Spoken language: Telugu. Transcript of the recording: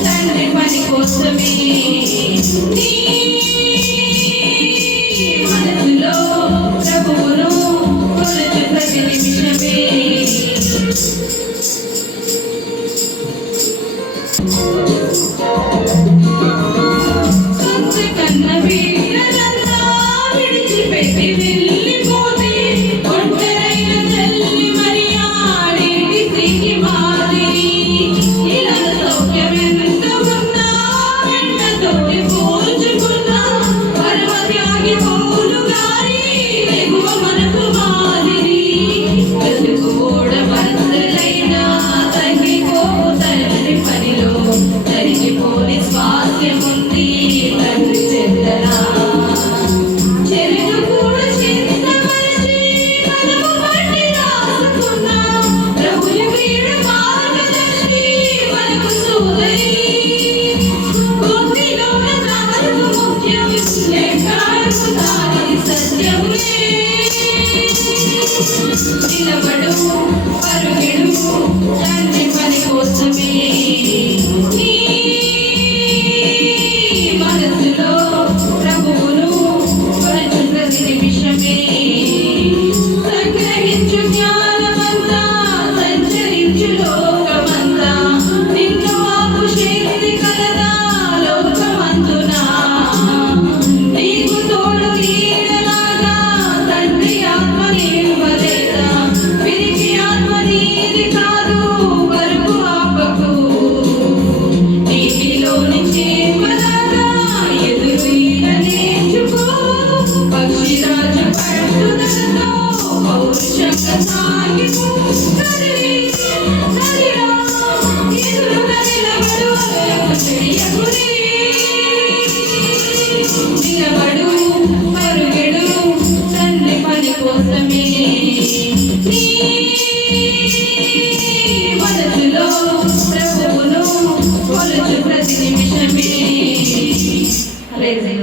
తండ్రి పని కోసమే మనసులో ప్రభువును కొలుచు ప్రతి నిమిషమే సొంత కన్న బిడ్డలంతా విడిచిపెట్టి వెళ్ళిపోతే ఒంటరైన తల్లి మరియాడేటి స్త్రీకి మాదిరి నిలబడు పరుగెడు తండ్రి పని కోసమే మనసులో ప్రభువును కొలుచు ప్రతి నిమిషమే సంగ్రహించు జ్ఞానమంతా సంచరించు లోకమంతా నిన్ను ఆపు శక్తి కలదా లోకమందునా నీకు తోడు నీడలాగా తండ్రి ఆత్మ నిలువలేదా విరికి ఆత్మ నీది కాదు వరకు ఆపకు నీటిలోని చేపలాగా ఎదురు ఈత నేర్చుకో పక్షిరాజు పట్టుదలతో పౌరుషంగా సాగిపో నదిలో ఎదురుగా నిలబడు